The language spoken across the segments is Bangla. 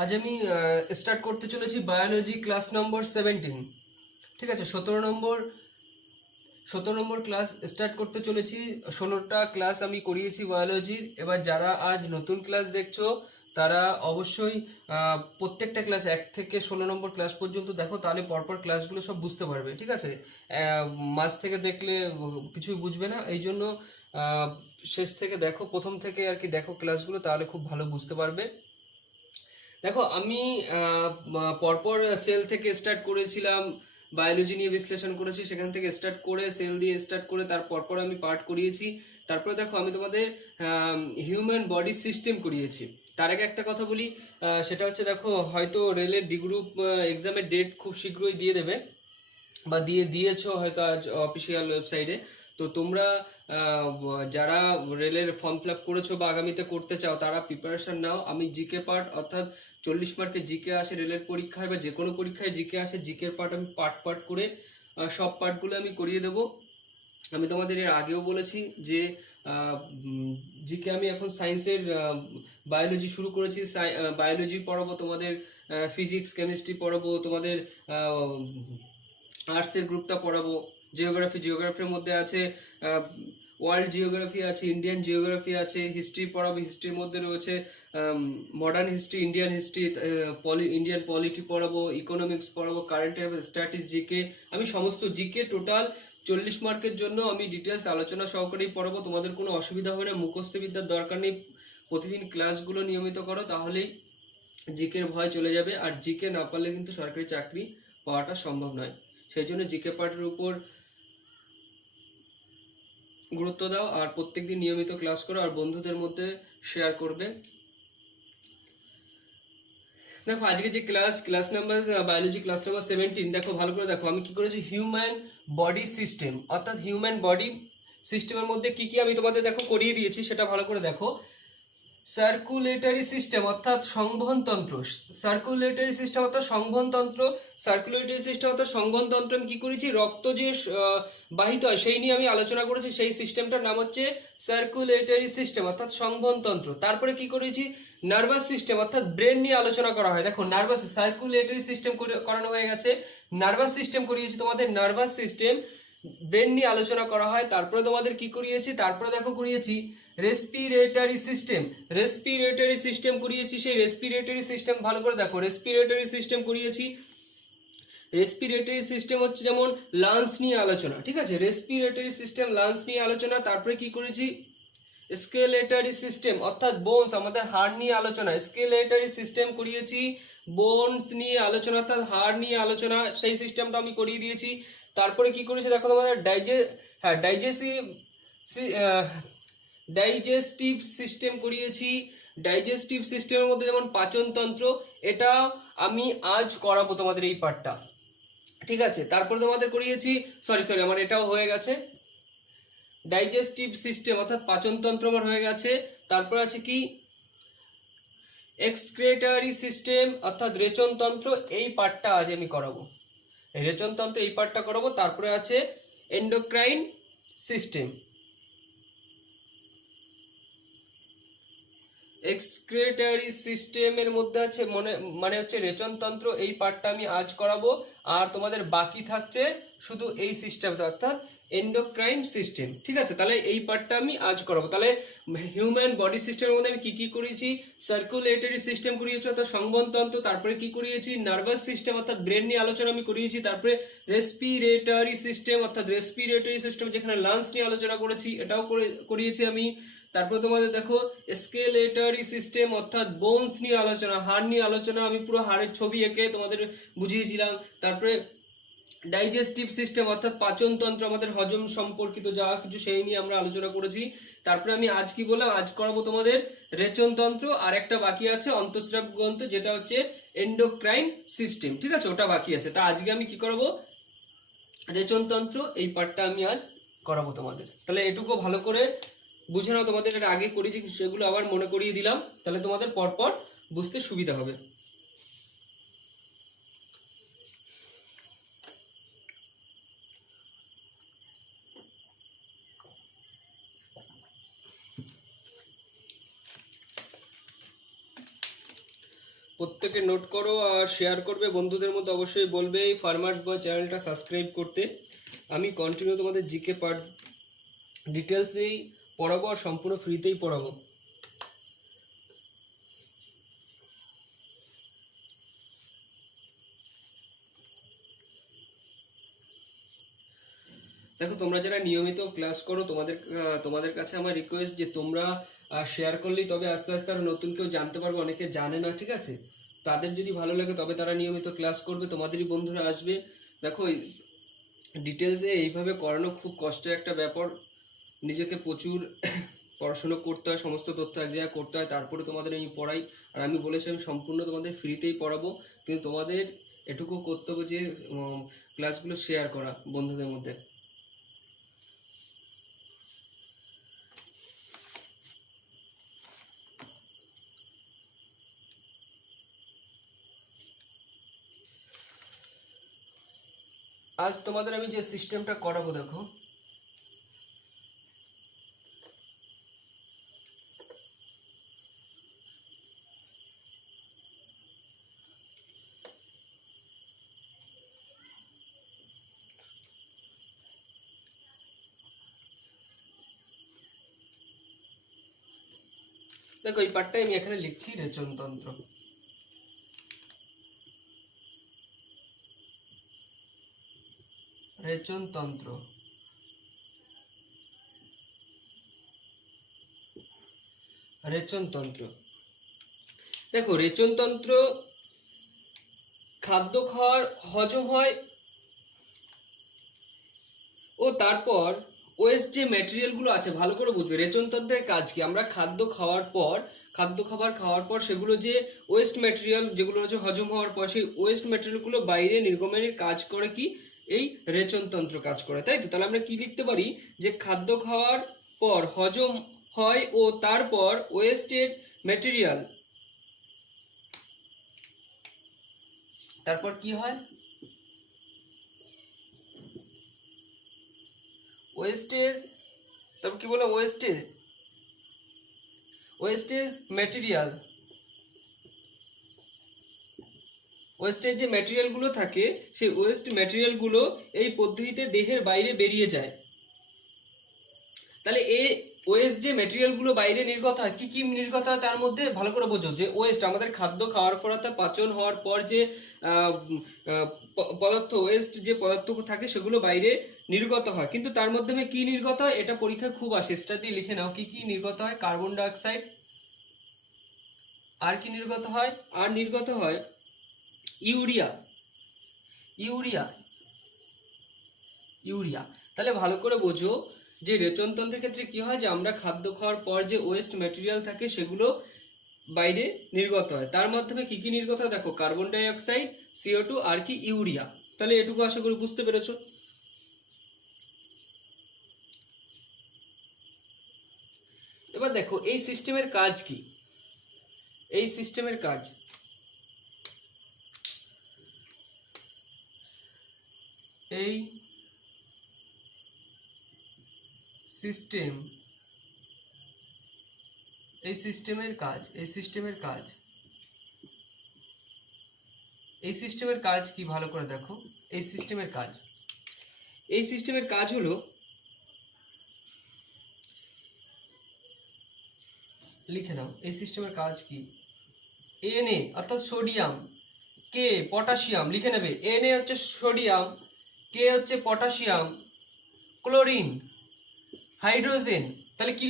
আজ আমি স্টার্ট করতে চলেছি বায়োলজি ক্লাস নম্বর 17। ঠিক আছে, 17 নম্বর ক্লাস স্টার্ট করতে চলেছি। 16টা ক্লাস আমি করিয়েছি বায়োলজির। এবার যারা আজ নতুন ক্লাস দেখছো তারা অবশ্যই প্রত্যেকটা ক্লাস 1 থেকে 16 নম্বর ক্লাস পর্যন্ত দেখো, তাহলে পরপর ক্লাসগুলো সব বুঝতে পারবে। ঠিক আছে, মাঝ থেকে দেখলে কিছুই বুঝবে না, এই জন্য শেষ থেকে দেখো, প্রথম থেকে আর কি দেখো ক্লাসগুলো, তাহলে খুব ভালো বুঝতে পারবে। দেখো, আমি পরপর সেল থেকে স্টার্ট করেছিলাম, বায়োলজি নিয়ে বিশ্লেষণ করেছি, সেখান থেকে স্টার্ট করে সেল দিয়ে স্টার্ট করে তার পরপর আমি পার্ট করিয়েছি। তারপরে দেখো আমি তোমাদের হিউম্যান বডি সিস্টেম করিয়েছি। তার আগে একটা কথা বলি, সেটা হচ্ছে দেখো, হয়তো রেলের ডি গ্রুপ এক্সামের ডেট খুব শীঘ্রই দিয়ে দেবে, বা দিয়েছো হয়তো আজ অফিসিয়াল ওয়েবসাইটে। তো তোমরা যারা রেলের ফর্ম ফিল আপ করেছো বা আগামীতে করতে চাও তারা প্রিপারেশন নাও। আমি জিকে পার্ট, অর্থাৎ 40 মার্কের জিকে আসে রেলের পরীক্ষায় বা যে কোনো পরীক্ষায় জিকে আসে, জিকের পার্ট আমি পার্ট করে সব পার্টগুলো আমি করিয়ে দেবো। আমি তোমাদের এর আগেও বলেছি যে জিকে আমি এখন সায়েন্সের বায়োলজি শুরু করেছি। বায়োলজি পড়াবো তোমাদের, ফিজিক্স কেমিস্ট্রি পড়াবো তোমাদের, আর্টসের গ্রুপটা পড়াবো, জিওগ্রাফির মধ্যে আছে ওয়ার্ল্ড জিওগ্রাফি আছে, ইন্ডিয়ান জিওগ্রাফি আছে, হিস্ট্রি পড়াবো, হিস্ট্রির মধ্যে রয়েছে modern history, Indian history, Indian polity পড়াবো, ইকোনমিক্স পড়াবো, কারেন্ট অ্যাফেয়ার্স, স্ট্যাটিস, জিকে। আমি সমস্ত জিকে টোটাল 40 মার্কের জন্য আমি ডিটেলস আলোচনা সহকারেই পড়াবো। তোমাদের কোনো অসুবিধা হবে না, মুখস্থ বিদ্যার দরকার নেই। প্রতিদিন ক্লাসগুলো নিয়মিত করো, তাহলেই জিকের ভয় চলে যাবে। আর জিকে না পারলে কিন্তু সরকারি চাকরি পাওয়াটা সম্ভব নয়। সেই জন্য জিকে পার্টের উপর গুরুত্ব দাও, আর প্রত্যেকদিন নিয়মিত ক্লাস করো, আর বন্ধুদের মধ্যে শেয়ার করবে। দেখো আজকে যে class number biology class number 17, দেখো ভালো করে দেখো আমি কি করেছি। হিউম্যান বডি সিস্টেম, অর্থাৎ হিউম্যান বডি সিস্টেমের মধ্যে কি কি আমি তোমাদের দেখো করিয়ে দিয়েছি, সেটা ভালো করে দেখো। সার্কুলেটরি সিস্টেম অর্থাৎ সংবহনতন্ত্র, সার্কুলেটরি সিস্টেম অর্থাৎ সংবহনতন্ত্র, সার্কুলেটরি সিস্টেম অর্থাৎ সংবহনতন্ত্র আমি কি করেছি, রক্ত যে বাহিত হয় সেই নিয়ে আমি আলোচনা করেছি। সেই সিস্টেমটার নাম হচ্ছে সার্কুলেটরি সিস্টেম অর্থাৎ সংবহনতন্ত্র। তারপরে কি করেছি, নার্ভাস সিস্টেম অর্থাৎ ব্রেন নিয়ে আলোচনা করা হয়। দেখো নার্ভাস, সার্কুলেটরি সিস্টেম করানো হয়ে গেছে, নার্ভাস সিস্টেম করিয়েছি তোমাদের, নার্ভাস সিস্টেম ব্রেন নিয়ে আলোচনা করা হয়। তারপরে তোমাদের কি করিয়েছি, তারপরে দেখো করিয়েছি রেসপিরেটরি সিস্টেম, রেসপিরেটরি সিস্টেম করিয়েছি। সেই রেসপিরেটরি সিস্টেম ভালো করে দেখো, রেসপিরেটরি সিস্টেম করিয়েছি। রেসপিরেটরি সিস্টেম হচ্ছে যেমন লাংস নিয়ে আলোচনা, ঠিক আছে, রেসপিরেটরি সিস্টেম লাংস নিয়ে আলোচনা। তারপরে কি করেছি, স্কেলেটরি সিস্টেম অর্থাৎ বোনস, আমাদের হাড় নিয়ে আলোচনা, স্কেলেটরি সিস্টেম করিয়েছি। বোনস নিয়ে আলোচনা অর্থাৎ হাড় নিয়ে আলোচনা, সেই সিস্টেমটা আমি করিয়ে দিয়েছি। তারপরে কি করেছি দেখো, তোমাদের ডাইজেস্টিভ সিস্টেম করিয়েছি। ডাইজেস্টিভ সিস্টেমের মধ্যে যেমন পাচনতন্ত্র, এটা আমি আজ করাবো তোমাদের এই পার্টটা, ঠিক আছে। তারপরে তোমাদের করিয়েছি, সরি আমার এটাও হয়ে গেছে, ডাইজেস্টিভ সিস্টেম অর্থাৎ পাচনতন্ত্র আমার হয়ে গেছে। তারপর আছে কি, এক্সক্রেটরি সিস্টেম অর্থাৎ রেচনতন্ত্র, এই পার্টটা আজ আমি করাবো, রেচনতন্ত্র এই পার্টটা করাবো। তারপরে আছে এন্ডোক্রাইন সিস্টেম, এক্সক্রেটরি সিস্টেমের মধ্যে আছে মানে হচ্ছে রেচনতন্ত্র, এই পার্টটা আমি আজ করাবো। আর তোমাদের বাকি থাকছে শুধু এই সিস্টেমটা অর্থাৎ এন্ডোক্রাইন সিস্টেম, ঠিক আছে। তাহলে এই পার্টটা আমি আজ করাবো। তাহলে হিউম্যান বডি সিস্টেমের মধ্যে আমি কি কি করেছি, সার্কুলেটরি সিস্টেম করিয়েছি অর্থাৎ সংবহনতন্ত্র, তারপরে কি করিয়েছি, নার্ভাস সিস্টেম অর্থাৎ ব্রেন নিয়ে আলোচনা আমি করিয়েছি, তারপরে রেসপিরেটরি সিস্টেম অর্থাৎ রেসপিরেটরি সিস্টেম যেখানে লাংস নিয়ে আলোচনা করেছি, এটাও করিয়েছি আমি। তারপরে তোমাদের দেখো স্কেলেটরি সিস্টেম অর্থাৎ বোনস নিয়ে আলোচনা, হাড় নিয়ে আলোচনা, আমি পুরো হাড়ের ছবি এঁকে তোমাদের বুঝিয়েছিলাম। তারপরে ডাইজেস্টিভ সিস্টেম অর্থাৎ পাচনতন্ত্র, আমাদের হজম সম্পর্কিত যা কিছু সেই নিয়ে আমরা আলোচনা করেছি। তারপরে আমি আজ কি বললাম, আজ করাবো তোমাদের রেচনতন্ত্র, আর একটা বাকি আছে অন্তঃস্রাব গ্রন্থি, যেটা হচ্ছে এন্ডোক্রাইন সিস্টেম, ঠিক আছে, ওটা বাকি আছে। তা আজকে আমি কি করাবো, রেচনতন্ত্র এই পার্টটা আমি আজ করাবো তোমাদের। তাহলে এটুকু ভালো করে বুঝে নাও, তোমাদের এর আগে করেছি সেগুলো আবার মনে করিয়ে দিলাম, তাহলে তোমাদের পরপর বুঝতে সুবিধা হবে। প্রত্যেকে নোট করো আর শেয়ার করবে, বন্ধুদের মধ্যে অবশ্যই বলবে এই ফার্মার্স বয় চ্যানেলটা সাবস্ক্রাইব করতে। আমি কন্টিনিউ তোমাদের জিকে পার্ট ডিটেলসেই পড়াবো আর সম্পূর্ণ ফ্রিতেই পড়াবো। দেখো তোমরা যারা নিয়মিত ক্লাস করো তোমাদের কাছে আমার রিকোয়েস্ট যে তোমরা শেয়ার করলেই তবে আস্তে আস্তে আরো নতুন কেউ জানতে পারবে, অনেকে জানে না, ঠিক আছে? তাদের যদি ভালো লাগে তবে তারা নিয়মিত ক্লাস করবে, তোমাদেরই বন্ধুরা আসবে। দেখো ডিটেলসে এইভাবে করানো খুব কষ্টের একটা ব্যাপার, নিজেকে প্রচুর পড়াশুনো করতে হয়, সমস্ত তথ্য এক জায়গায় করতে হয়, তারপরে তোমাদের আমি পড়াই। আর আমি বলেছি আমি সম্পূর্ণ তোমাদের ফ্রিতেই পড়াবো, কিন্তু তোমাদের এটুকু করতে হবে যে ক্লাসগুলো শেয়ার করা বন্ধুদের মধ্যে। আজ তোমাদের আমি যে সিস্টেমটা করাবো, দেখো দেখো এই পার্টটাই আমি এখানে লিখছি রেচনতন্ত্র। রেচনতন্ত্র রেচনতন্ত্র দেখো রেচনতন্ত্র খাদ্য খাওয়ার হজম হয় ও তারপর ওয়েস্ট যে ম্যাটেরিয়াল গুলো আছে ভালো করে বুঝবে। রেচনতন্ত্রের কাজ কি? আমরা খাদ্য খাওয়ার পর সেগুলো যে ওয়েস্ট ম্যাটেরিয়াল যেগুলো হচ্ছে হজম হওয়ার পর সেই ওয়েস্ট ম্যাটেরিয়াল গুলো বাইরে নির্গমনের কাজ করে কি? এই রেচনতন্ত্র কাজ করে, তাই তো? তাহলে আমরা কি লিখতে পারি যে খাদ্য খাওয়ার পর হজম হয় ও তারপর ওয়েস্টেড ম্যাটেরিয়াল, তারপর কি হয়? ওয়েস্টেজ, তারপর কি বলে? ওয়েস্টেজ ম্যাটেরিয়াল, ওয়েস্টের যে ম্যাটেরিয়াল গুলো থাকে সেই ওয়েস্ট ম্যাটেরিয়াল গুলো এই পদ্ধতিতে দেহের বাইরে বেরিয়ে যায়। তাহলে এই ওয়েস্ট যে ম্যাটেরিয়াল গুলো বাইরে নির্গত হয়, কি কি নির্গত হয় তার মধ্যে ভালো করে বোঝো যে ওয়েস্ট আমাদের খাদ্য খাওয়ার পর অর্থাৎ পাচন হওয়ার পর যে পদার্থ, ওয়েস্ট যে পদার্থ থাকে সেগুলো বাইরে নির্গত হয়। কিন্তু তার মাধ্যমে কি নির্গত হয় এটা পরীক্ষায় খুব আসে, সেটা দিয়ে লিখে নাও কি কি নির্গত হয়। কার্বন ডাই অক্সাইড, আর কি নির্গত হয়? আর নির্গত হয় ইউরিয়া। তাহলে ভালো করে বোঝো যে রেচনতন্ত্রের ক্ষেত্রে কি হয়, যে আমরা খাদ্য খাওয়ার পর যে ওয়েস্ট ম্যাটেরিয়াল থাকে সেগুলো বাইরে নির্গত হয়। তার মাধ্যমে কি কি নির্গত হয়? দেখো কার্বন ডাই অক্সাইড, CO2 আর কি ইউরিয়া। তাহলে এটুকু আশা করি বুঝতে পেরেছো। এবার দেখো এই সিস্টেমের কাজ কি? এই সিস্টেমের কাজ এই সিস্টেমের কাজ কি ভালো করে দেখো। এই সিস্টেমের কাজ হলো, লিখে নাও এই সিস্টেমের কাজ কি। Na অর্থাৎ সোডিয়াম, K পটাশিয়াম, লিখে নেবে। Na হচ্ছে সোডিয়াম, K হচ্ছে পটাশিয়াম, ক্লোরিন, হাইড্রোজেন। তাহলে কি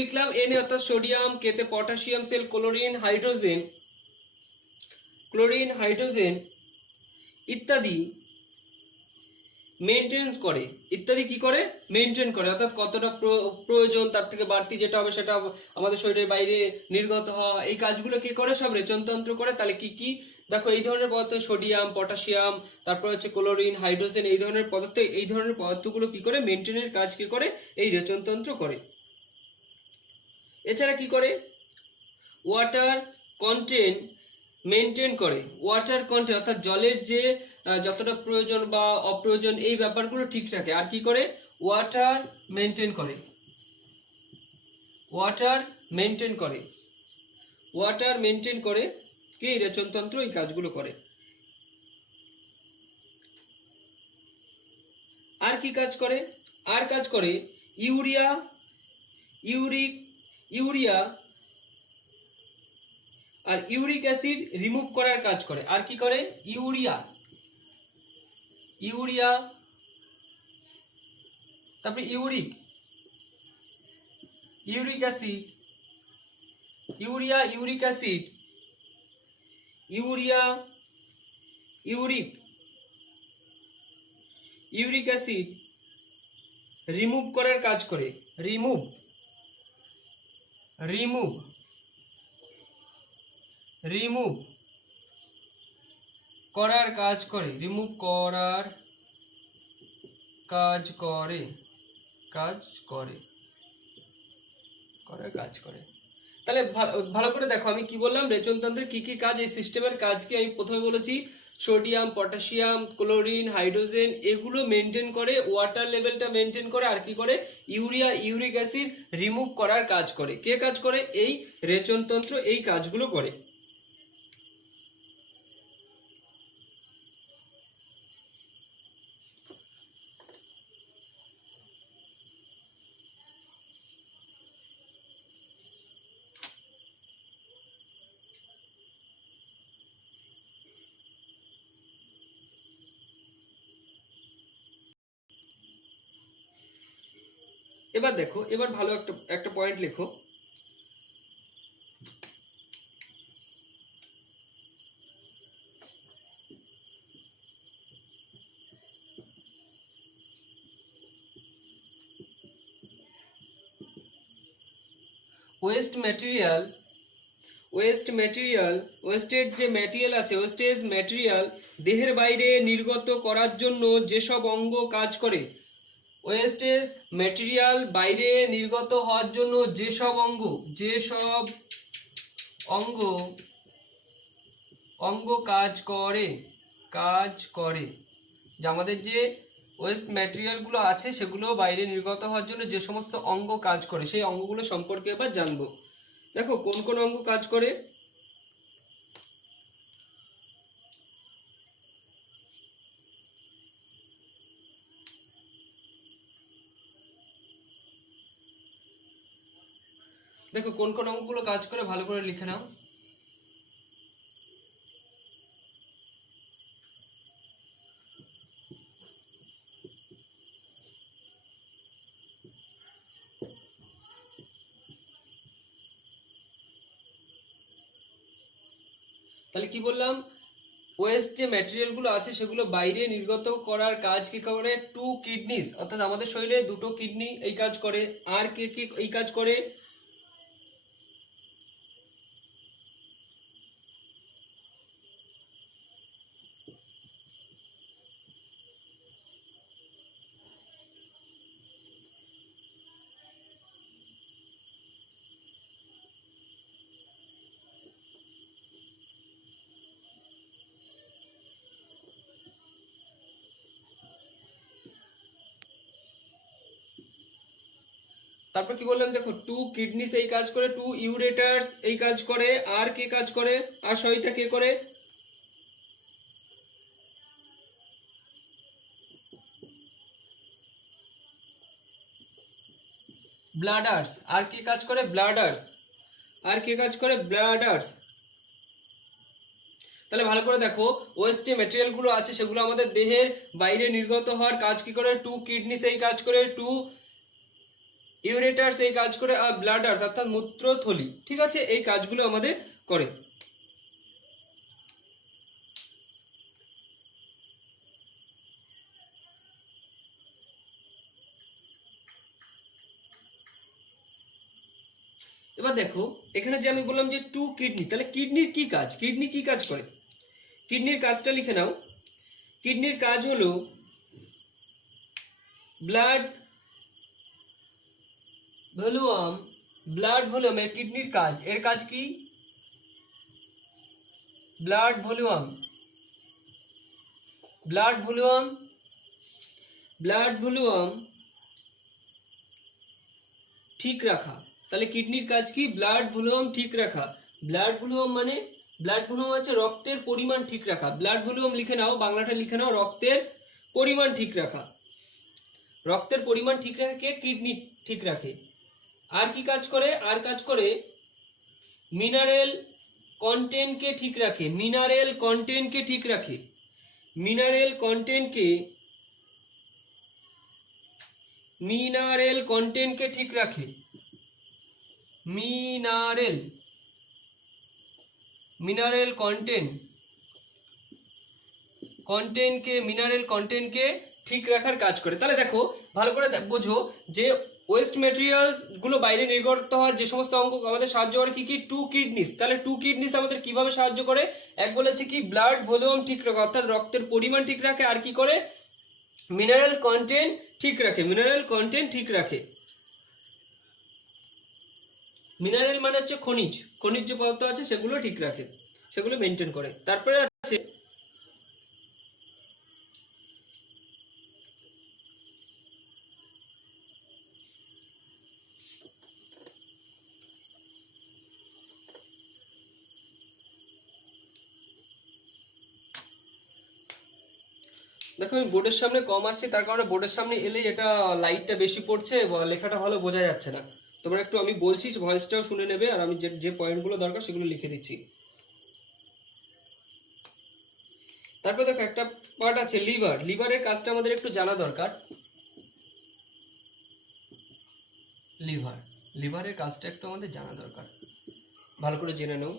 লিখলাম? Na অর্থাৎ সোডিয়াম, K তে পটাশিয়াম সেল, ক্লোরিন হাইড্রোজেন ইত্যাদি মেইনটেনেন্স করে। ইত্যাদি কি করে? মেইনটেইন করে, অর্থাৎ কতটা প্রয়োজন তার থেকে বাড়তি যেটা হবে সেটা আমাদের শরীরের বাইরে নির্গত হওয়া, এই কাজগুলো কি করে? সব রেচনতন্ত্র করে। তাহলে কি কি? দেখো এই ধরনের পদার্থ সোডিয়াম, পটাশিয়াম, তারপর হচ্ছে ক্লোরিন, হাইড্রোজেন, এই ধরনের পদার্থগুলো কি করে? মেইনটেনের কাজ কি করে? এই রেচনতন্ত্র করে। এছাড়া কি করে? ওয়াটার কন্টেন্ট মেইনটেইন করে। ওয়াটার কন্টেন্ট অর্থাৎ জলের যে যতটা প্রয়োজন বা অপ্রয়োজন এই ব্যাপারগুলো ঠিক রাখে। আর কি করে? ওয়াটার মেইনটেইন করে। ওয়াটার মেইনটেইন করে কে? রেচনতন্ত্র এই কাজগুলো করে। আর কি কাজ করে? আর কাজ করে ইউরিয়া, ইউরিয়া আর ইউরিক অ্যাসিড রিমুভ করার কাজ করে। আর কি করে? ইউরিয়া, তারপরে uric acid, uric acid, uric acid remove করার কাজ করে। রিমুভ করার কাজ করে। তাহলে ভালো করে দেখো আমি কি বললাম, রেচনতন্ত্রের কি কি কাজ, এই সিস্টেমের কাজ কি আমি প্রথমে বলেছি। সোডিয়াম, পটাশিয়াম, ক্লোরিন, হাইড্রোজেন এগুলো মেনটেন করে, ওয়াটার লেভেলটা মেনটেন করে। আর কি করে? ইউরিয়া, ইউরিক অ্যাসিড রিমুভ করার কাজ করে। কে কাজ করে? এই রেচনতন্ত্র এই কাজগুলো করে। এবার দেখো, এবার ভালো একটা পয়েন্ট লেখো। ওয়েস্টেজ যে ম্যাটেরিয়াল আছে, ওয়েস্টেজ ম্যাটেরিয়াল দেহের বাইরে নির্গত করার জন্য যেসব অঙ্গ কাজ করে। ওয়েস্টেজ ম্যাটেরিয়াল বাইরে নির্গত হওয়ার জন্য যেসব অঙ্গ কাজ করে, যে আমাদের যে ওয়েস্ট ম্যাটেরিয়ালগুলো আছে সেগুলো বাইরে নির্গত হওয়ার জন্য যে সমস্ত অঙ্গ কাজ করে, সেই অঙ্গগুলো সম্পর্কে এবার জানবো। দেখো কোন কোন অঙ্গ কাজ করে। দেখো কোন কোন অঙ্গগুলো কাজ করে, ভালো করে লিখে নাও। তাহলে কি বললাম, ওয়েস্ট যে ম্যাটেরিয়ালগুলো আছে সেগুলো বাইরে নির্গত করার কাজ কি করে? টু কিডনিস, অর্থাৎ আমাদের শরীরে দুটো কিডনি এই কাজ করে। আর কে কি এই কাজ করে? তারপর কি বললাম, দেখো টু কিডনিস এই কাজ করে, টু ইউরেটার্স এই কাজ করে। আর কে কাজ করে? আর সহায়তা কে করে? ব্লাডার্স। আর কে কাজ করে? ব্লাডার্স। তাহলে ভালো করে দেখো, ওয়েস্ট যে ম্যাটেরিয়ালগুলো আছে সেগুলো আমাদের দেহের বাইরে নির্গত হওয়ার কাজ কি করে? টু কিডনিস এই কাজ করে, টু ইউরেটার্স এই কাজ করে, আর ব্লাডার্স অর্থাৎ মূত্রথলি, ঠিক আছে, এই কাজগুলো আমাদের করে। এবার দেখো এখানে যে আমি বললাম যে টু কিডনি, তাহলে কিডনির কি কাজ? কিডনি কি কাজ করে? কিডনির কাজটা লিখে নাও। কিডনির কাজ হলো ব্লাড ভলিউম, এর কিডনির কাজ, এর কাজ কি? ব্লাড ভলিউম ঠিক রাখা। তাহলে কিডনির কাজ কি? ব্লাড ভলিউম ঠিক রাখা। ব্লাড ভলিউম মানে ব্লাড ভলিউম হচ্ছে রক্তের পরিমাণ ঠিক রাখা। ব্লাড ভলিউম লিখে নাও, বাংলাটা লিখে নাও, রক্তের পরিমাণ ঠিক রাখা। রক্তের পরিমাণ ঠিক রাখে কিডনি ঠিক রাখে। আর কি কাজ করে? আর কাজ করে মিনারেল কন্টেন্টকে ঠিক রাখে। মিনারেল কন্টেন্টকে ঠিক রাখে। মিনারেল কন্টেন্টকে ঠিক রাখে। মিনারেল কন্টেন্টকে ঠিক রাখার কাজ করে। তাহলে দেখো ভালো করে বোঝো যে ওয়েস্ট ম্যাটেরিয়ালস গুলো বাইরে নির্গত হওয়ার যে সমস্ত অঙ্গ আমাদের সাহায্য করে কি কি? Two kidneys. তাহলে টু কিডনিস আমাদের কিভাবে সাহায্য করে? এক বলেছে কি ব্লাড ভলিউম ঠিক রাখে, অর্থাৎ রক্তের পরিমাণ ঠিক রাখে। আর কি করে? মিনারেল কন্টেন্ট ঠিক রাখে। মিনারেল কন্টেন্ট ঠিক রাখে। মিনারেল মানে হচ্ছে খনিজ, খনিজ যে পদার্থ আছে সেগুলো ঠিক রাখে, সেগুলো মেনটেন করে। তারপরে আছে দেখো আমি বোর্ডের সামনে কম আসছি, তার কারণে বোর্ডের সামনে এলেই এটা লাইটটা বেশি পড়ছে, লেখাটা ভালো বোঝা যাচ্ছে না। তোমরা একটু আমি বলছি ভয়েসটাও শুনে নেবে, আর আমি যে পয়েন্টগুলো দরকার সেগুলো লিখে দিচ্ছি। তারপর দেখো একটা পার্ট আছে লিভার। লিভারের কাজটা আমাদের একটু জানা দরকার। লিভারের কাজটা একটু আমাদের জানা দরকার, ভালো করে জেনে নাও।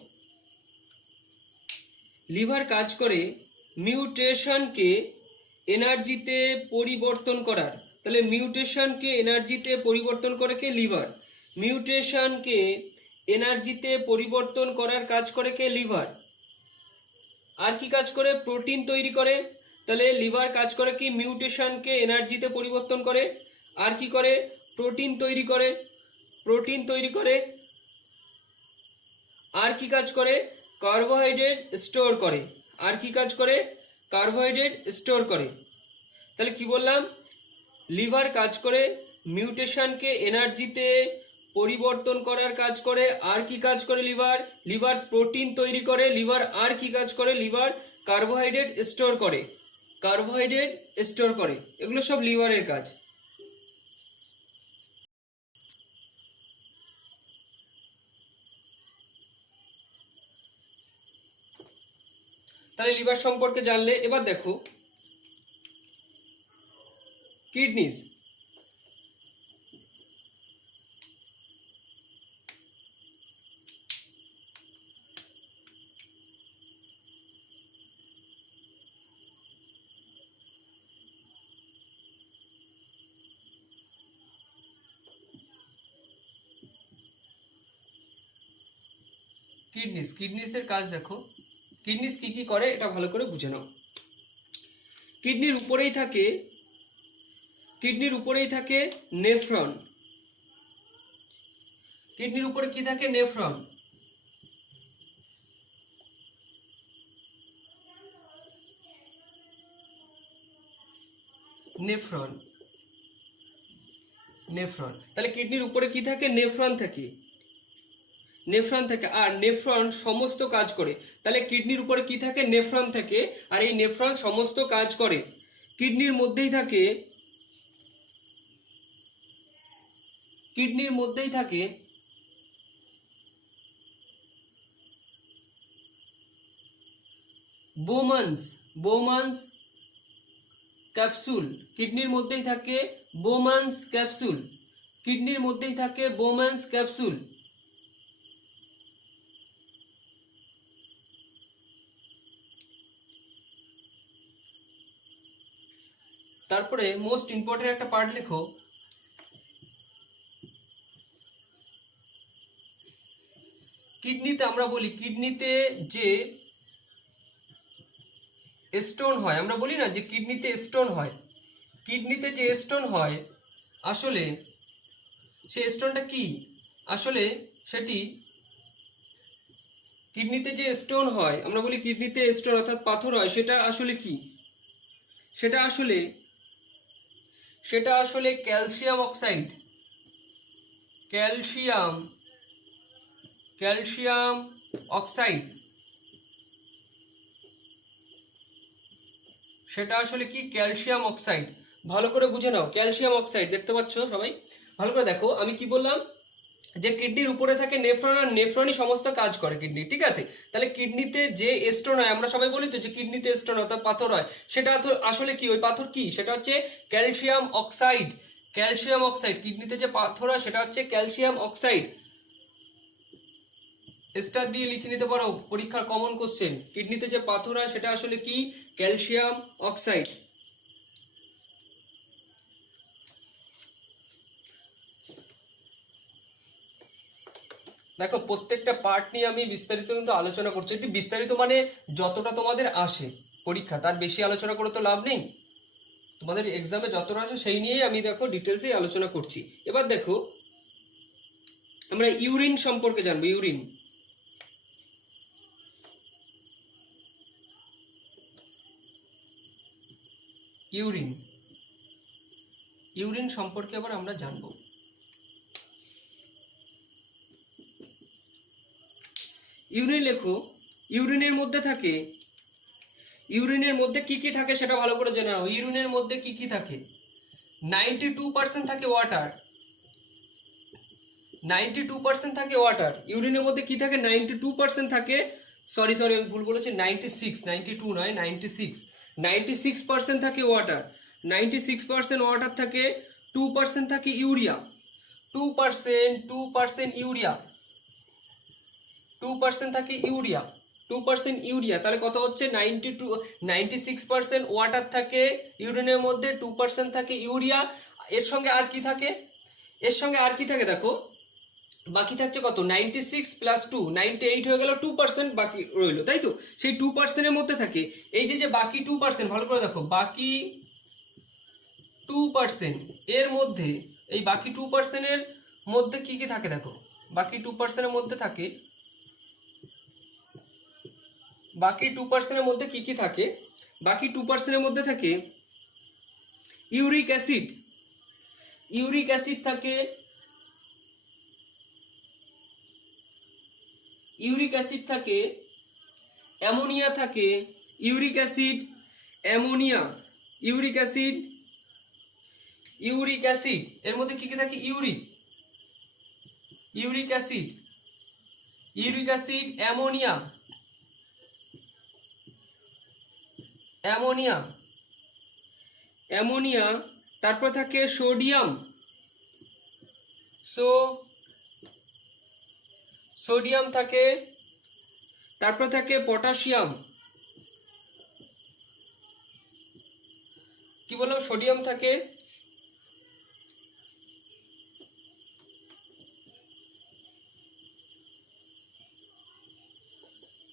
লিভার কাজ করে মিউটেশনকে এনার্জিতে পরিবর্তন করার। তাহলে মিউটেশনকে এনার্জিতে পরিবর্তন করে কে? লিভার। মিউটেশনকে এনার্জিতে পরিবর্তন করার কাজ করে কে? লিভার। আর কি কাজ করে? প্রোটিন তৈরি করে। তাহলে লিভার কাজ করে কি? মিউটেশনকে এনার্জিতে পরিবর্তন করে। আর কি করে? প্রোটিন তৈরি করে। আর কি কাজ করে? কার্বোহাইড্রেট স্টোর করে। আর কি কাজ করে? কার্বোহাইড্রেট স্টোর করে। তাহলে কি বললাম? লিভার কাজ করে মিউটেশনকে এনার্জিতে পরিবর্তন করার কাজ করে। আর কি কাজ করে? লিভার প্রোটিন তৈরি করে। লিভার আর কি কাজ করে? লিভার কার্বোহাইড্রেট স্টোর করে। এগুলো সব লিভারের কাজ। তাহলে লিভার সম্পর্কে জানলে। এবার দেখো কিডনিস। কিডনিসের কাজ দেখো। কিডনিস কি কি করে এটা ভালো করে বুঝে নাও। কিডনির উপরেই থাকে নেফ্রন। কিডনির উপরে কি থাকে? নেফ্রন। তাহলে কিডনির উপরে কি থাকে? নেফ্রন থাকে। আর নেফ্রন সমস্ত কাজ করে। তাহলে কিডনির উপরে কি থাকে? নেফ্রন থাকে, আর এই নেফ্রন সমস্ত কাজ করে। কিডনির মধ্যেই থাকে বোমান্স ক্যাপসুল। কিডনির মধ্যেই থাকে বোমান্স ক্যাপসুল। তারপরে মোস্ট ইম্পর্টেন্ট একটা পার্ট লেখো, কিডনিতে আমরা বলি কিডনিতে যে স্টোন হয়, আমরা বলি না যে কিডনিতে স্টোন হয়। কিডনিতে যে স্টোন হয় আসলে সে স্টোনটা কি? আসলে সেটি কিডনিতে যে স্টোন হয়, আমরা বলি কিডনিতে স্টোন অর্থাৎ পাথর হয়, সেটা আসলে কি? সেটা আসলে ক্যালসিয়াম অক্সাইড। Calcium oxide. সেটা আসলে কি ক্যালসিয়াম অক্সাইড। ভালো করে বুঝে নাও, ক্যালসিয়াম অক্সাইড দেখতে পাচ্ছ সবাই, ভালো করে দেখো। আমি কি বললাম যে কিডনির উপরে থাকে নেফ্রন, আর নেফ্রনই সমস্ত কাজ করে কিডনি, ঠিক আছে। তাহলে কিডনিতে যে স্টোন হয়, আমরা সবাই বলি তো যে কিডনিতে স্টোন অর্থাৎ পাথর হয়, সেটা তো আসলে কি, ওই পাথর কি, সেটা হচ্ছে ক্যালসিয়াম অক্সাইড। ক্যালসিয়াম অক্সাইড, কিডনিতে যে পাথর হয় সেটা হচ্ছে ক্যালসিয়াম অক্সাইড। স্টার দিয়ে লিখে নিতে পারো, পরীক্ষার কমন কোশ্চেন। কিডনিতে যে পাথর হয় সেটা আসলে কি, ক্যালসিয়াম অক্সাইড। দেখো প্রত্যেকটা পার্ট নিয়ে আমি বিস্তারিত কিন্তু আলোচনা করছি। এটি বিস্তারিত মানে যতটা তোমাদের আসে পরীক্ষা, তার বেশি আলোচনা করে তো লাভ নেই। তোমাদের এক্সামে যতটা আসে সেই নিয়েই আমি দেখো ডিটেলসে আলোচনা করছি। এবার দেখো আমরা ইউরিন সম্পর্কে জানবো। ইউরিন, ইউরিন ইউরিন সম্পর্কে আবার আমরা জানবো। ইউরিন লেখো। ইউরিনের মধ্যে থাকে, ইউরিনের মধ্যে কি কি থাকে সেটা ভালো করে জেনে নাও। ইউরিনের মধ্যে কি কি থাকে? 92% থাকে ওয়াটার। 92% থাকে ওয়াটার। ইউরিনের মধ্যে কি থাকে? 92% থাকে, সরি আমি ভুল বলেছি, 96, 92 নয়, 96, 96% থাকে ওয়াটার। 96% ওয়াটার থাকে। 2% থাকে ইউরিয়া। 2% ইউরিয়া, 2% থাকে ইউরিয়া, 2% ইউরিয়া। তাহলে কত হচ্ছে? 96% ওয়াটার থাকে ইউরিনের মধ্যে, 2% থাকে ইউরিয়া। এর সঙ্গে আর কি থাকে? এর সঙ্গে আর কি থাকে দেখো, বাকি থাকছে কত? 96 প্লাস 2, 98 হয়ে গেল, 2% বাকি রইল, তাই তো? সেই 2% এর মধ্যে থাকে এই যে বাকি 2%, ভালো করে দেখো, বাকি 2% এর মধ্যে, এই বাকি 2% এর মধ্যে কি কি থাকে দেখো। বাকি 2% এর মধ্যে থাকে, বাকি 2% এর মধ্যে কি কি থাকে? বাকি 2% এর মধ্যে থাকে ইউরিক অ্যাসিড। ইউরিক অ্যাসিড থাকে, ইউরিক অ্যাসিড থাকে, অ্যামোনিয়া থাকে। Uric acid, ammonia, uric acid, uric acid এর মধ্যে কি কি থাকে? Uric, uric acid, uric acid, ammonia, ammonia, ammonia. তারপর থাকে সোডিয়াম, সোডিয়াম থাকে। তারপর থাকে পটাশিয়াম। কি বললাম? সোডিয়াম থাকে,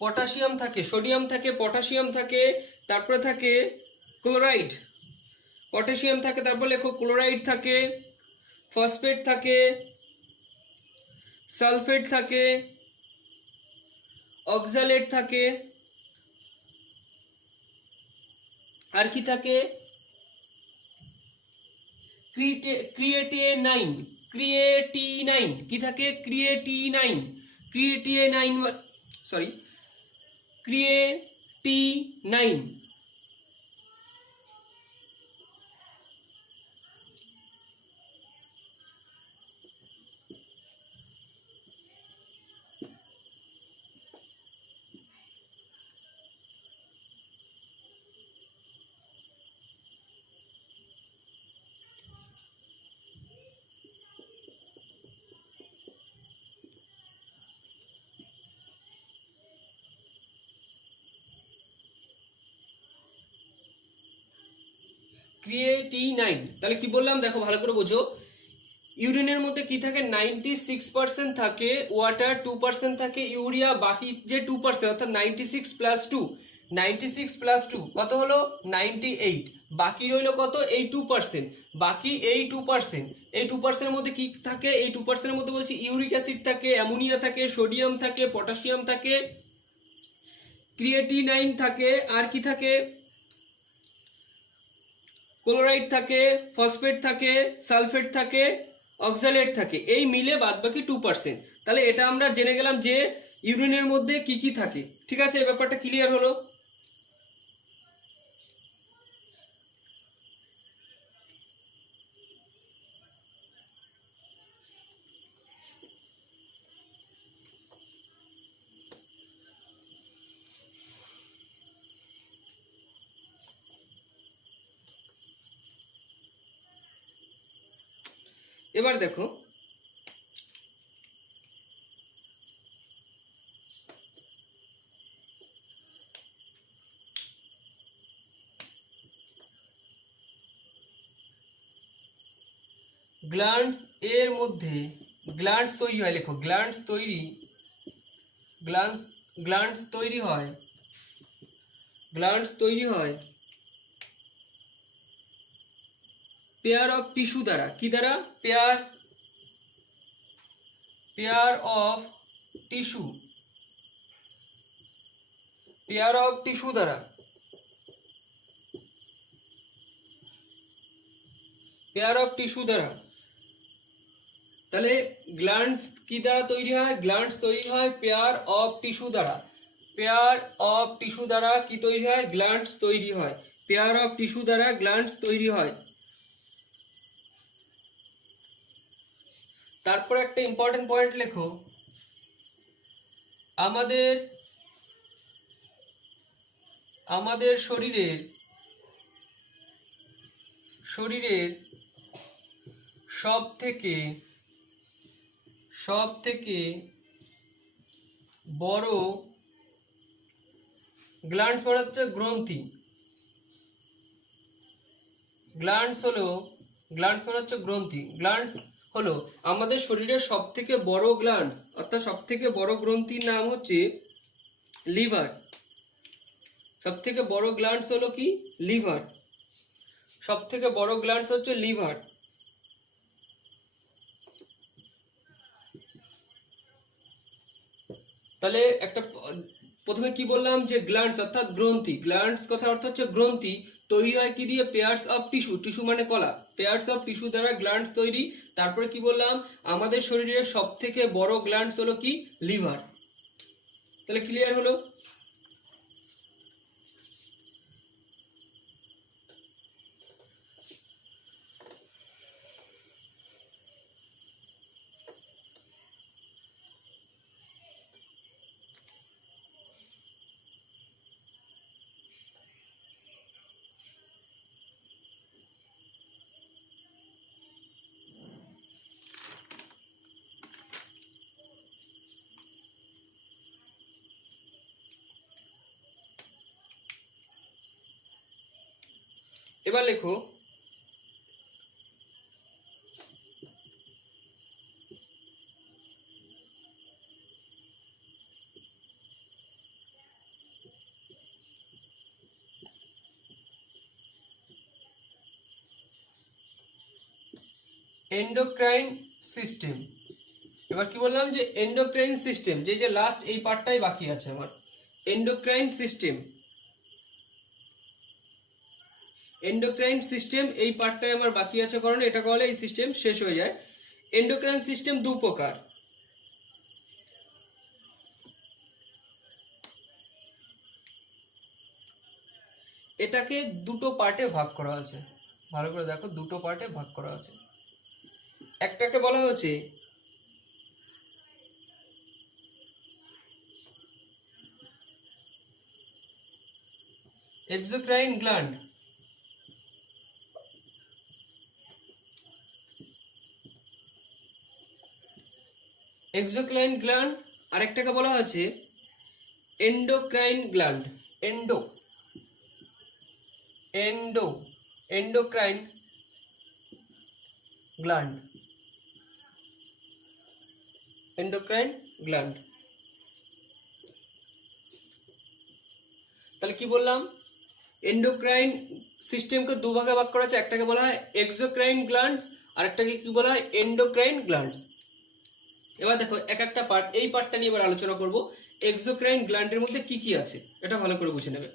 পটাশিয়াম থাকে, সোডিয়াম থাকে, পটাশিয়াম থাকে। তারপরে থাকে ক্লোরাইড। পটাশিয়াম থাকে, তারপর লেখো ক্লোরাইড থাকে, ফসফেট থাকে, সালফেট থাকে, অক্সালেট থাকে। আর কি থাকে? Creatinine, creatinine. কি থাকে? Creatinine, creatinine, sorry, creatinine. Creatinine. তাহলে কি বললাম দেখো, ভালো করে বোঝো। ইউরিনের মধ্যে কি থাকে? 96% থাকে ওয়াটার, 2% থাকে ইউরিয়া, বাকি যে 2% অর্থাৎ 96 প্লাস 2, 96 প্লাস 2 কত হলো? 98। বাকি রইলো কত? এই 2%। বাকি এই 2%, এই 2% এর মধ্যে কি থাকে? এই 2% এর মধ্যে বলছি ইউরিক অ্যাসিড থাকে, অ্যামোনিয়া থাকে, সোডিয়াম থাকে, পটাশিয়াম থাকে, ক্রিয়েটিনাইন থাকে। আর কি থাকে? ক্লোরাইড থাকে, ফসফেট থাকে, সালফেট থাকে, অক্সালেট থাকে। এই মিলে বাদবাকি 2%। তাহলে এটা আমরা জেনে গেলাম যে ইউরিনের মধ্যে কি কি থাকে। ঠিক আছে, এই ব্যাপারটা ক্লিয়ার হলো? এবার দেখো গ্ল্যান্ডস এর মধ্যে গ্ল্যান্ডস তৈরি হয়, লেখো গ্ল্যান্ডস তৈরি, গ্ল্যান্ডস তৈরি হয়, গ্ল্যান্ডস তৈরি হয় পেয়ার অফ টিস্যু দ্বারা। কি দ্বারা? Pair of tissue, pair of tissue দ্বারা, পেয়ার অফ টিস্যু দ্বারা। তাহলে গ্ল্যান্ডস কি দ্বারা তৈরি হয়? গ্ল্যান্ডস তৈরি হয় পেয়ার অফ টিস্যু দ্বারা। পেয়ার অফ টিস্যু দ্বারা কি তৈরি হয়? গ্ল্যান্ডস তৈরি হয়। পেয়ার অফ টিস্যু দ্বারা গ্ল্যান্ডস তৈরি হয়। তারপর একটা ইম্পর্টেন্ট পয়েন্ট লেখো, আমাদের আমাদের শরীরের সব থেকে বড় গ্ল্যান্ডস মানে হচ্ছে গ্রন্থি, গ্ল্যান্ডস মানে হচ্ছে গ্রন্থি। গ্ল্যান্ডস হলো আমাদের শরীরের সব থেকে বড় গ্ল্যান্ডস, অর্থাৎ সব থেকে বড় গ্রন্থির নাম হচ্ছে লিভার। সব থেকে বড় গ্ল্যান্ডস হলো কি? লিভার। সব থেকে বড় গ্ল্যান্ডস হচ্ছে লিভার। তাহলে একটা প্রথমে কি বললাম যে গ্ল্যান্ডস অর্থাৎ গ্রন্থি, গ্ল্যান্ডস কথা অর্থ হচ্ছে গ্রন্থি, তৈরি হয় কি দিয়ে? পেয়ার্স অফ টিস্যু, টিস্যু মানে কলা, পেয়ার্স অফ টিস্যু দ্বারা গ্ল্যান্ডস তৈরি। তারপরে কি বললাম? আমাদের শরীরের সব থেকে বড় গ্ল্যান্ডস হলো কি? লিভার। তাহলে ক্লিয়ার হলো? এবার লেখো এন্ডোক্রাইন সিস্টেম। এবার কি বললাম? যে এন্ডোক্রাইন সিস্টেম, যে লাস্ট এই পার্টটাই বাকি আছে আমার। এন্ডোক্রাইন সিস্টেম, এন্ডোক্রাইন সিস্টেম এই পার্টটাই আমার বাকি আছে, কারণ এটা করলে এই সিস্টেম শেষ হয়ে যায়। এন্ডোক্রাইন সিস্টেম দু প্রকার। এটাকে দুটো পার্টে ভাগ করা আছে, ভালো করে দেখো, দুটো পার্টে ভাগ করা আছে। একটাকে বলা হচ্ছে এক্সোক্রাইন গ্ল্যান্ড, এক্সোক্রাইন গ্ল্যান্ড, আরেকটাকে বলা হচ্ছে endocrine gland. Endocrine gland, endocrine gland. তাহলে কি বললাম? এন্ডোক্রাইন সিস্টেমকে দুভাগে ভাগ করা আছে, একটাকে বলা হয় এক্সোক্রাইন গ্ল্যান্ডস, আরেকটাকে কি বলা হয়? Endocrine glands. এবার দেখো এক একটা পার্ট, এই পার্টটা নিয়ে এবার আলোচনা করব। এক্সোক্রাইন গ্ল্যান্ডের মধ্যে কি কি আছে এটা ভালো করে বুঝে নেবে।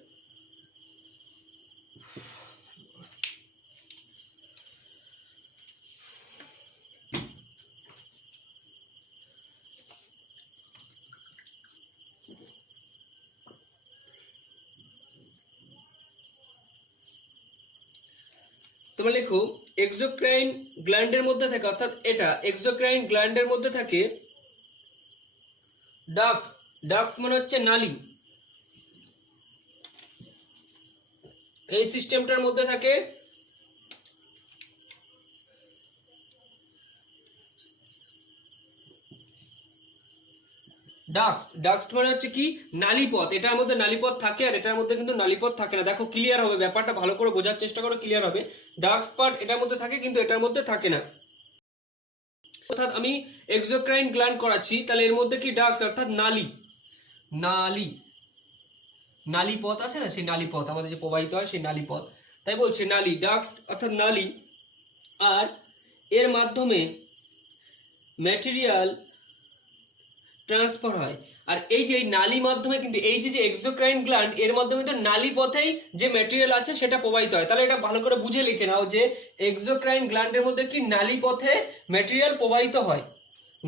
তোমরা লেখো এক্সোক্রাইন গ্ল্যান্ডের মধ্যে থাকে, অর্থাৎ এটা এক্সোক্রাইন গ্ল্যান্ডের মধ্যে থাকে ডাক্টস। ডাক্টস মানে হচ্ছে নালী। এই সিস্টেমটার মধ্যে থাকে ডাক্ট, ডাক্ট মানে হচ্ছে কি নালীপথ, এটার মধ্যে নালীপথ থাকে আর এটার মধ্যে কিন্তু নালীপথ থাকে না। দেখো ক্লিয়ার হবে ব্যাপারটা, ভালো করে বোঝার চেষ্টা করো, ক্লিয়ার হবে। ডাক্ট পার্ট এটার মধ্যে থাকে কিন্তু এটার মধ্যে থাকে না। অর্থাৎ আমি এক্সোক্রাইন গ্ল্যান্ড করাচ্ছি, তাহলে এর মধ্যে কি ডাক্ট অর্থাৎ নালী, নালী, নালীপথ আছে না, সেই নালীপথ আমাদের যে প্রবাহিত হয় সেই নালীপথ, তাই বলছে নালী, ডাক্ট অর্থাৎ নালী। আর এর মাধ্যমে ম্যাটেরিয়াল ট্রান্সফার হয়। আর এই যে নালী মাধ্যমে কিন্তু এই যে এক্সোক্রাইন গ্ল্যান্ড, এর মাধ্যমে তো নালী পথেই যে ম্যাটেরিয়াল আছে সেটা প্রবাহিত হয়। তাহলে এটা ভালো করে বুঝে লিখে নাও যে এক্সোক্রাইন গ্ল্যান্ডের মধ্যে কি নালী পথে ম্যাটেরিয়াল প্রবাহিত হয়,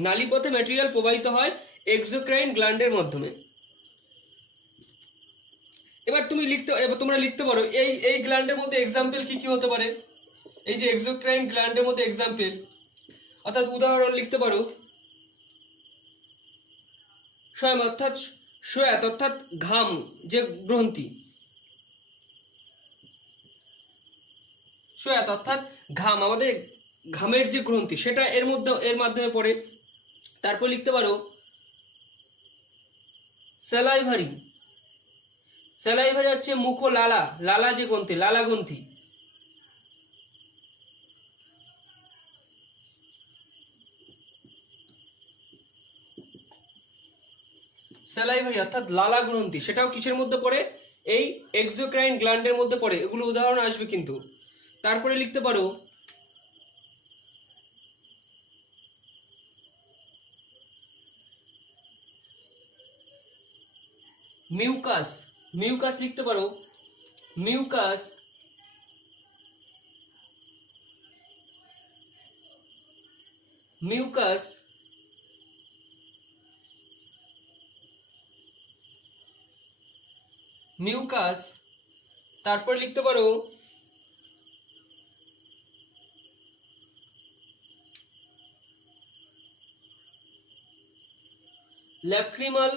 নালী পথে ম্যাটেরিয়াল প্রবাহিত হয় এক্সোক্রাইন গ্ল্যান্ডের মাধ্যমে। এবার তোমরা লিখতে পারো এই গ্ল্যান্ডের মধ্যে এক্সাম্পল কি কি হতে পারে। এই যে এক্সোক্রাইন গ্ল্যান্ডের মধ্যে এক্সাম্পল অর্থাৎ উদাহরণ লিখতে পারো স্বয়ং অর্থাৎ শ্বেত অর্থাৎ ঘাম যে গ্রন্থি, শ্বেত অর্থাৎ ঘাম, আমাদের ঘামের যে গ্রন্থি সেটা এর মাধ্যমে পড়ে। তারপর লিখতে পারো স্যালাইভারি, স্যালাইভারি হচ্ছে মুখ লালা, লালা যে গ্রন্থি, লালা গ্রন্থি। স্যালাইভারি অর্থাৎ লালা গ্রন্থি, সেটাও কিসের মধ্যে পড়ে, এই এক্সোক্রাইন গ্ল্যান্ডের মধ্যে পড়ে। এগুলো উদাহরণ আসবে কিন্তু। তারপরে লিখতে পারো মিউকাস, মিউকাস লিখতে পারো মিউকাস, মিউকাস মিউকাস। তারপর লিখতে পারো ল্যাক্রিমাল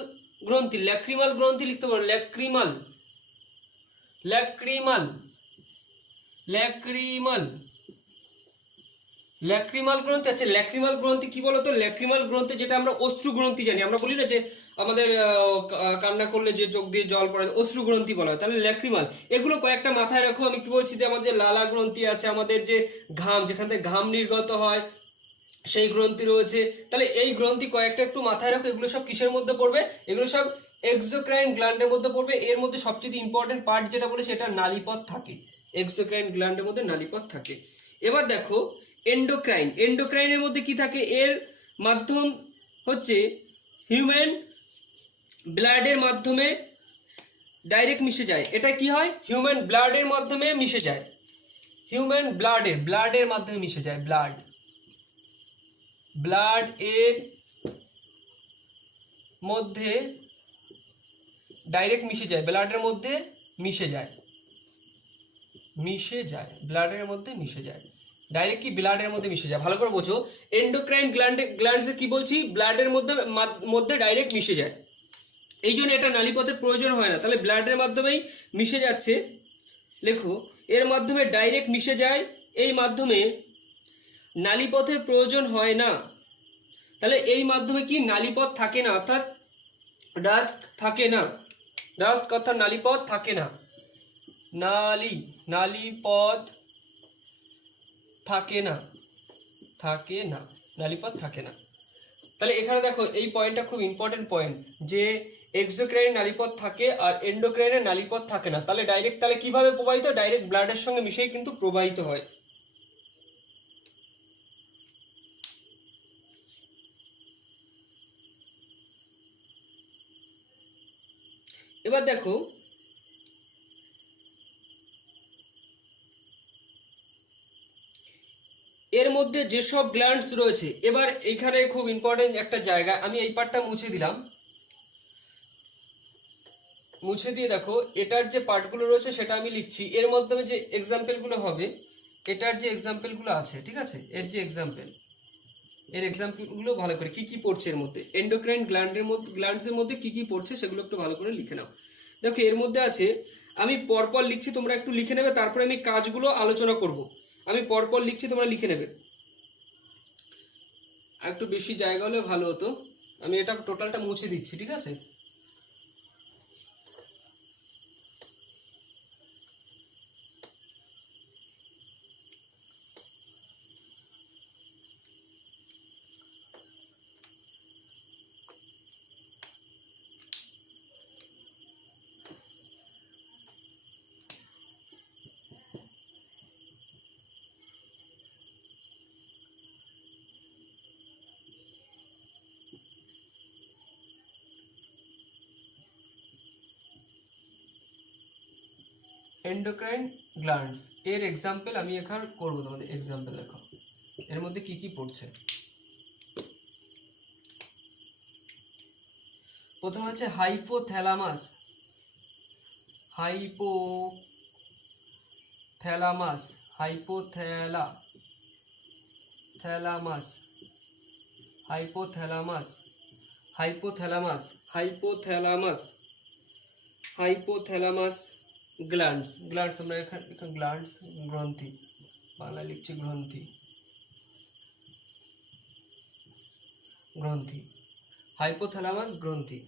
গ্রন্থি, ল্যাক্রিমাল গ্রন্থি লিখতে পারো ল্যাক্রিমাল, ল্যাক্রিমাল, ল্যাক্রিমাল, ল্যাক্রিমাল গ্রন্থি। আচ্ছা ল্যাক্রিমাল গ্রন্থি কি বলতো, ল্যাক্রিমাল গ্রন্থি যেটা আমরা অশ্রু গ্রন্থি জানি, আমরা বলি না যে আমাদের কান্না করলে যে চোখ দিয়ে জল পড়ে অশ্রু গ্রন্থি বলা হয়, তাহলে ল্যাক্রিমাল। এগুলো কয়েকটা মাথায় রাখো। আমি কি বলছি যে আমাদের লালা গ্রন্থি আছে, আমাদের যে ঘাম, যেখান থেকে ঘাম নির্গত হয় সেই গ্রন্থি রয়েছে। তাহলে এই গ্রন্থি কয়েকটা একটু মাথায় রাখো। এগুলো সব কিসের মধ্যে পড়বে, এগুলো সব এক্সোক্রাইন গ্ল্যান্ডের মধ্যে পড়বে। এর মধ্যে সবচেয়ে ইম্পর্টেন্ট পার্ট যেটা বলে সেটা নালীপথ থাকে, এক্সোক্রাইন গ্ল্যান্ডের মধ্যে নালীপথ থাকে। এবার দেখো এন্ডোক্রাইন, এন্ডোক্রাইনের মধ্যে কি থাকে, এর মাধ্যম হচ্ছে হিউম্যান ব্লাডের মাধ্যমে ডাইরেক্ট মিশে যায়। এটা কি হয়, হিউম্যান ব্লাডের মাধ্যমে মিশে যায়, হিউম্যান ব্লাডের মাধ্যমে মিশে যায়, ব্লাড, ব্লাড এর মধ্যে ডাইরেক্ট মিশে যায়, ব্লাডের মধ্যে মিশে যায়, মিশে যায়, ব্লাডের মধ্যে মিশে যায়, ডাইরেক্ট কি ব্লাডের মধ্যে মিশে যায়। ভালো করে বোঝো, এন্ডোক্রাইন গ্ল্যান্ডসে কি বলছি, ব্লাডের মধ্যে ডাইরেক্ট মিশে যায়, এই জন্য এটা নালীপথের প্রয়োজন হয় না। তাহলে ব্লাডের মাধ্যমেই মিশে যাচ্ছে, লেখো এর মাধ্যমে ডাইরেক্ট মিশে যায়, এই মাধ্যমে নালীপথের প্রয়োজন হয় না। তাহলে এই মাধ্যমে কি নালীপথ থাকে না, অর্থাৎ ডাস্ক থাকে না, ডাস্ক অর্থাৎ নালীপথ থাকে না, নালীপথ থাকে না, থাকে না, নালীপথ থাকে না। তাহলে এখানে দেখো এই পয়েন্টটা খুব ইম্পর্টেন্ট পয়েন্ট, যে এক্সোক্রাইনের নালীপথ থাকে আর এন্ডোক্রাইনের নালীপথ থাকে না। তাহলে ডাইরেক্ট, তাহলে কিভাবে প্রবাহিত, ডাইরেক্ট ব্লাডের সঙ্গে মিশেই কিন্তু প্রবাহিত হয়। এবার দেখো এর মধ্যে যেসব গ্ল্যান্ডস রয়েছে, এবার এখানে খুব ইম্পর্টেন্ট একটা জায়গা, আমি এই পার্টটা মুছে দিলাম, মুছে দিয়ে দেখো এটার যে পার্টগুলো রয়েছে সেটা আমি লিখছি। এর মাধ্যমে যে এক্সাম্পলগুলো হবে, এটার যে এক্সাম্পলগুলো আছে, ঠিক আছে, এর যে এক্সাম্পল, এর এক্সাম্পলগুলো ভালো করে কি কি পড়ছে এর মধ্যে, এন্ডোক্রাইন গ্ল্যান্ডসের মধ্যে কি কি পড়ছে সেগুলো একটু ভালো করে লিখে নাও। দেখো এর মধ্যে আছে, আমি পরপর লিখছি, তোমরা একটু লিখে নেবে, তারপরে আমি কাজগুলো আলোচনা করব। আমি পরপর লিখছি, তোমরা লিখে নেবে, আর একটু বেশি জায়গা হলে ভালো হতো। আমি এটা টোটালটা মুছে দিচ্ছি, ঠিক আছে? এন্ডোক্রাইন গ্ল্যান্ডস এর এক্সাম্পল আমি এখানে করব, তোমাদের এক্সাম্পল দেখো এর মধ্যে কি কি পড়ছে। প্রথম হচ্ছে hypothalamus, hypothalamus, hypothalamus, hypothalamus, hypothalamus, hypothalamus, hypothalamus glands, glands তোমরা এখানে গ্ল্যান্ডস গ্রন্থি, বাংলা লিখছি গ্রন্থি, গ্রন্থি, হাইপোথ্যালামাস গ্রন্থি,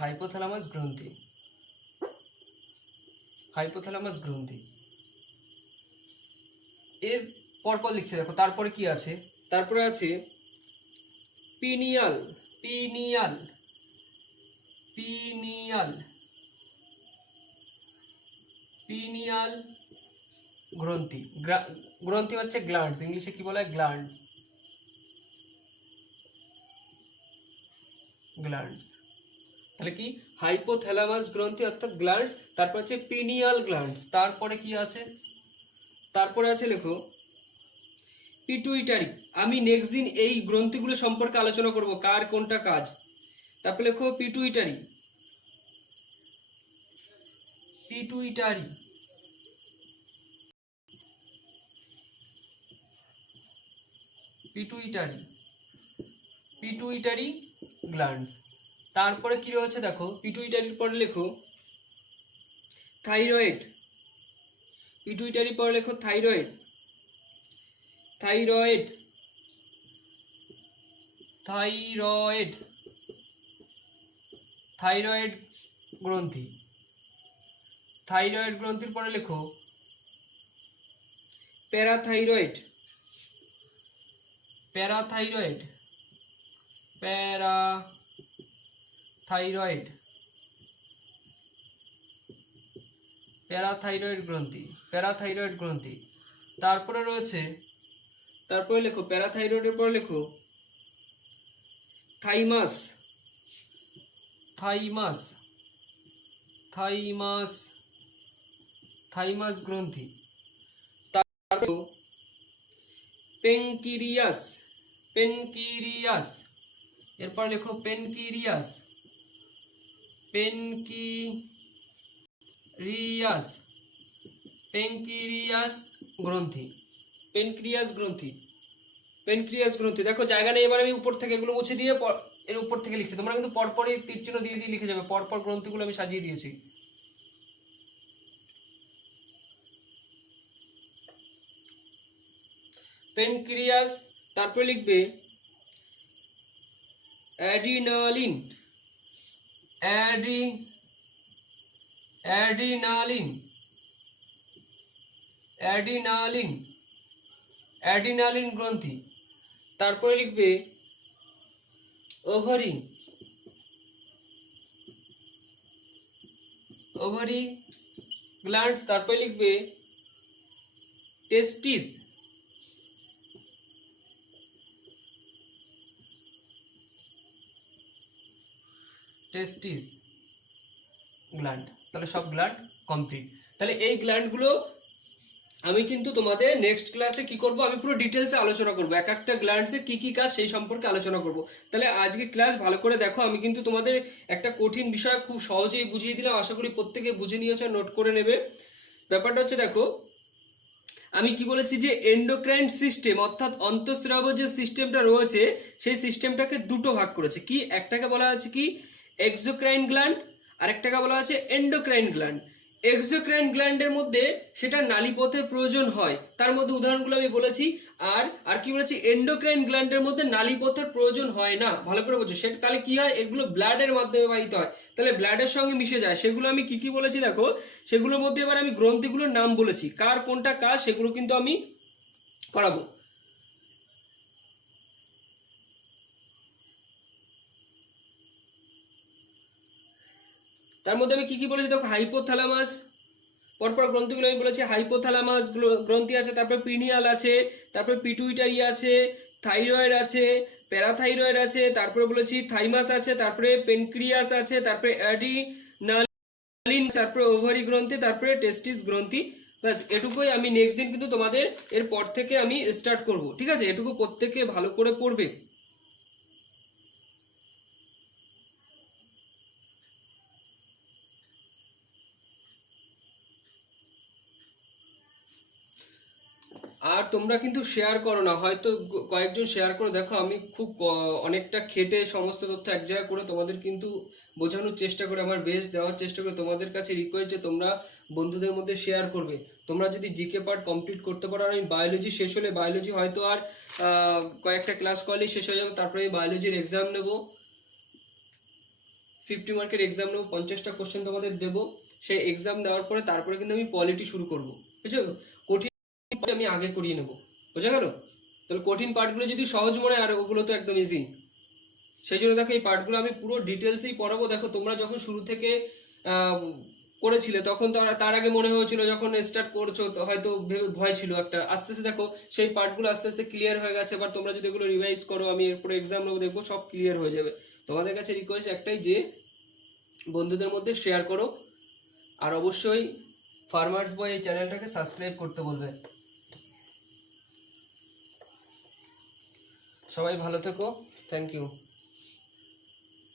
হাইপোথ্যালামাস গ্রন্থি, হাইপোথ্যালামাস গ্রন্থি। এর পরপর লিখছে দেখো, তারপরে কি আছে, তারপরে আছে পিনিয়াল, পিনিয়াল, পিনিয়াল, পিনিয়াল গ্রন্থি, গ্রন্থি হচ্ছে গ্ল্যান্ডস, ইংলিশে কি বলা হয় গ্ল্যান্ড, গ্ল্যান্ডস। তাহলে কি হাইপোথ্যালামাস গ্রন্থি অর্থাৎ গ্ল্যান্ডস, তারপর আছে পিনিয়াল গ্ল্যান্ডস, তারপরে কি আছে, তারপরে আছে লেখো পিটুইটারি। আমি নেক্সট দিন এই গ্রন্থিগুলো সম্পর্কে আলোচনা করব, কার কোনটা কাজ। তারপরে লেখো pituitary, pituitary, pituitary, pituitary glands. তারপরে কি রয়েছে দেখো, পিটুইটারির পরে লেখো থাইরয়েড, পিটুইটারির পরে লেখো থাইরয়েড, থাইরয়েড, থাইরয়েড, থাইরয়েড গ্রন্থি, থাইরয়েড গ্রন্থির পরে লেখো প্যারাথাইরয়েড, প্যারাথাইরয়েড, প্যারাথাইরয়েড, প্যারাথাইরয়েড গ্রন্থি, প্যারাথাইরয়েড গ্রন্থি। তারপরে রয়েছে, তারপরে লেখো প্যারাথাইরয়েডের পরে লেখো থাইমাস, থাইমাস, থাইমাস, থাইমাস গ্রন্থি। তারপর পেনকিরিয়াস, পেনকিরিয়াস, এরপর লেখো পেনকিরিয়াস, পেনকিরিয়াস, পেনক্রিয়াস গ্রন্থি, পেনক্রিয়াস গ্রন্থি, পেনক্রিয়াস গ্রন্থি। দেখো জায়গা নেই, এবার আমি উপর থেকে এগুলো মুছে দিয়ে এর উপর থেকে লিখছি, তোমরা কিন্তু পরপরই তীর চিহ্ন দিয়ে দিয়ে লিখে যাবে, পরপর গ্রন্থিগুলো আমি সাজিয়ে দিয়েছি। পেনক্রিয়াস, তারপরে লিখবে অ্যাডিনালিন, অ্যাডিনালিন, অ্যাডিনালিন, অ্যাডিনালিন গ্রন্থি। তারপরে লিখবে ওভারি, ওভারি গ্ল্যান্ড। তারপরে লিখবে টেস্টিস, টেস্টিস গ্ল্যান্ড। তাহলে সব গ্ল্যান্ড কমপ্লিট। তাহলে এই গ্ল্যান্ডগুলো আমি কিন্তু তোমাদের নেক্সট ক্লাসে কি করব, আমি পুরো ডিটেলসে আলোচনা করব, এক একটা গ্ল্যান্ডসের কি কি কাজ সেই সম্পর্কে আলোচনা করব। তাহলে আজকে ক্লাস ভালো করে দেখো, আমি কিন্তু তোমাদের একটা কঠিন বিষয় খুব সহজেই বুঝিয়ে দিলাম, আশা করি প্রত্যেকে বুঝে নিয়েছো, নোট করে নেবে। ব্যাপারটা হচ্ছে দেখো, আমি কি বলেছি যে এন্ডোক্রাইন সিস্টেম অর্থাৎ অন্তঃস্রাব যে সিস্টেমটা রয়েছে সেই সিস্টেমটাকে দুটো ভাগ করেছে। কি, একটাকে বলা হচ্ছে কি এক্সোক্রাইন গ্ল্যান্ড, আরেকটাকে বলা হচ্ছে এন্ডোক্রাইন গ্ল্যান্ড। এক্সোক্রাইন গ্ল্যান্ডের মধ্যে সেটা নালীপথের প্রয়োজন হয়, তার মধ্যে উদাহরণগুলো আমি বলেছি। আর আর কি বলেছি, এন্ডোক্রাইন গ্ল্যান্ডের মধ্যে নালীপথের প্রয়োজন হয় না, ভালো করে বোঝো। সেটা তাহলে কি হয়, এগুলো ব্লাডের মাধ্যমে বাহিত হয়, তাহলে ব্লাডের সঙ্গে মিশে যায়। সেগুলো আমি কি কি বলেছি দেখো, সেগুলোর মধ্যে এবার আমি গ্রন্থিগুলোর নাম বলেছি, কার কোনটা কাজ সেগুলো কিন্তু আমি করাবো। তার মধ্যে আমি কি কি বলেছি দেখো, হাইপোথ্যালামাস, পরপর গ্রন্থিগুলো আমি বলেছি, হাইপোথ্যালামাস গ্রন্থি আছে, তারপর পিনিয়াল আছে, তারপর পিটুইটারি আছে, থাইরয়েড আছে, প্যারাথাইরয়েড আছে, তারপরে বলেছি থাইমাস আছে, তারপরে পেনক্রিয়াস আছে, তারপরে অ্যাডিনালিন, তারপরে ওভারি গ্রন্থি, তারপরে টেস্টিস গ্রন্থি। ব্যাস এটুকুই। আমি নেক্সট দিন কিন্তু তোমাদের এরপর থেকে আমি স্টার্ট করব, ঠিক আছে? এটুকু প্রত্যেকে ভালো করে পড়বে। আর তোমরা কিন্তু শেয়ার করো না, হয়তো কয়েকজন শেয়ার করে দেখো। আমি খুব অনেকটা খেটে সমস্ত তথ্য এক জায়গায় করে তোমাদের কিন্তু বোঝানোর চেষ্টা করে, আমার বেস্ট দেওয়ার চেষ্টা করে। তোমাদের কাছে রিকোয়েস্ট যে তোমরা বন্ধুদের মধ্যে শেয়ার করবে। তোমরা যদি জিকে পার্ট কমপ্লিট করতে পারো, আর আমি বায়োলজি শেষ হলে, বায়োলজি হয়তো আর কয়েকটা ক্লাস করলেই শেষ হয়ে যাবে, তারপরে বায়োলজির এক্সাম নেব, 50 মার্কের এক্সাম নেবো, 50টা কোশ্চেন তোমাদের দেবো। সেই এক্সাম দেওয়ার পরে তারপরে কিন্তু আমি পলিটি শুরু করবো, বুঝছো? কঠিন আমি আগে করিয়ে নেবো, বোঝা গেল? তাহলে কঠিন পার্টগুলো যদি সহজ মনে হয়, আর ওগুলো তো একদম ইজি। সেই জন্য দেখো এই পার্টগুলো আমি পুরো ডিটেলসেই পড়াবো। দেখো তোমরা যখন শুরু থেকে করেছিলে তখন তার আগে মনে হয়েছিল, যখন স্টার্ট করছো হয়তো ভয় ছিল একটা, আস্তে আস্তে দেখো সেই পার্টগুলো আস্তে আস্তে ক্লিয়ার হয়ে গেছে। এবার তোমরা যদি এগুলো রিভাইজ করো, আমি এরপরে এক্সাম নেবো, দেখবো সব ক্লিয়ার হয়ে যাবে। তোমাদের কাছে রিকোয়েস্ট একটাই, যে বন্ধুদের মধ্যে শেয়ার করো, আর অবশ্যই ফার্মার্স বয় এই চ্যানেলটাকে সাবস্ক্রাইব করতে বলবে। সবাই ভালো থেকো, থ্যাংক ইউ।